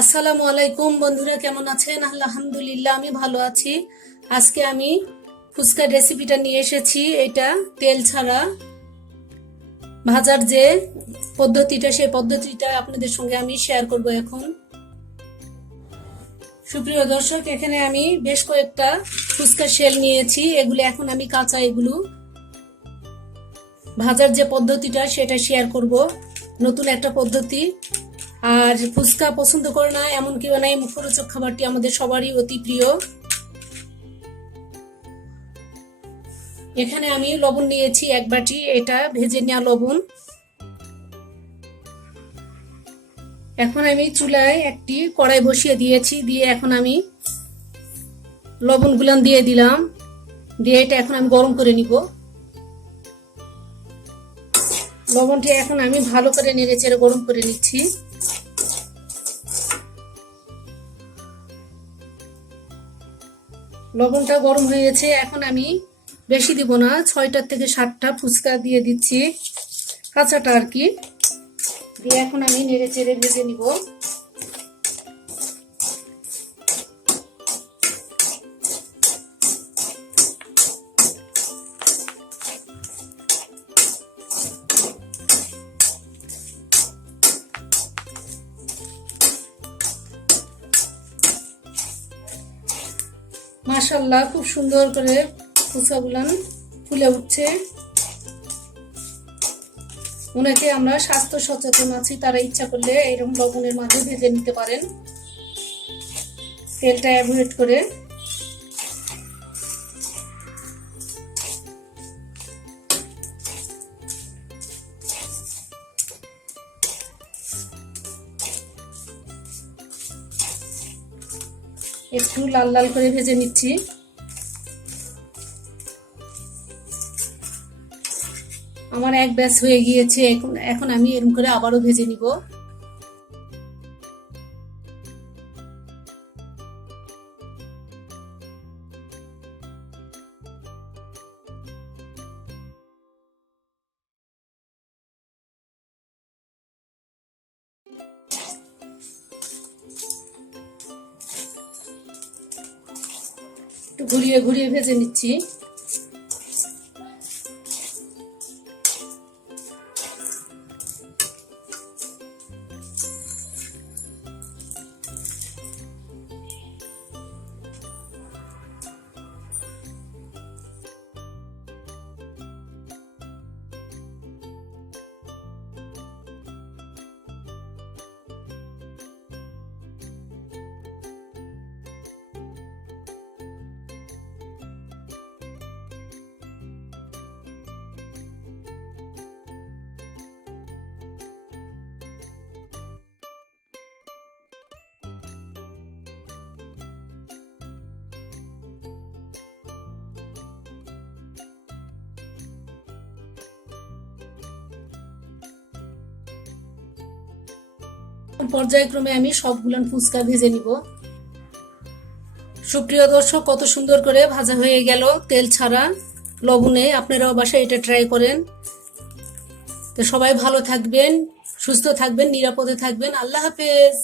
আসসালামু আলাইকুম বন্ধুরা, কেমন আছেন? আলহামদুলিল্লাহ, আমি ভালো আছি। আজকে আমি ফুচকার রেসিপিটা নিয়ে এসেছি। এটা তেল ছাড়া ভাজার যে পদ্ধতিটা, সেই পদ্ধতিটা আপনাদের সঙ্গে আমি শেয়ার করব এখন। সুপ্রিয় দর্শক, এখানে আমি বেশ কয়েকটা ফুচকার শেল নিয়েছি। এগুলো এখন আমি কাঁচা, এগুলো ভাজার যে পদ্ধতিটা সেটা শেয়ার করব, নতুন একটা পদ্ধতি। আর ফুচকা পছন্দ করে না এমন কেউ নাই, মুখরোচক খাবারটি আমাদের সবারই অতি প্রিয়। এখানে আমি লবণ নিয়েছি এক বাটি, এটা ভেজে নেওয়া লবণ। এখন আমি চুলায় একটি কড়াই বসিয়ে দিয়েছি, দিয়ে এখন আমি লবণগুলো দিয়ে দিলাম, দিয়ে এটা এখন আমি গরম করে নিব। লবণটি এখন আমি ভালো করে নেড়ে চেড়ে গরম করে নিচ্ছি। লবণটা গরম হয়ে গেছে, এখন আমি বেশি দিব না, 6টা থেকে 7টা ফুচকা দিয়ে দিচ্ছি, কাঁচাটা আর কি। দিয়ে এখন আমি নেড়ে চেড়ে ভেজে নিব। মাশাআল্লাহ, খুব সুন্দর করে ফুচকাগুলো ফুলে উঠছে। অনেকে আমরা স্বাস্থ্য সচেতন আছি, তারা ইচ্ছা করলে এরকম লবণের মাঝে ভেজে নিতে পারেন, তেলটা অ্যাভয়েড করে। একটু লাল লাল করে ভেজে নিচ্ছি। আমার এক ব্যাচ হয়ে গিয়েছে, এখন আমি এরকম করে আবারও ভেজে নিব। একটু ঘুরিয়ে ঘুরিয়ে ভেজে নিচ্ছি। পর্যায়ক্রমে আমি সবগুলো ফুচকা ভেজে নিব। সুপ্রিয় দর্শক, কত সুন্দর করে ভাজা হয়ে গেল তেল ছাড়া লবণে। আপনারাও বাসায় এটা ট্রাই করেন। তো সবাই ভালো থাকবেন, সুস্থ থাকবেন, নিরাপদে থাকবেন। আল্লাহ হাফেজ।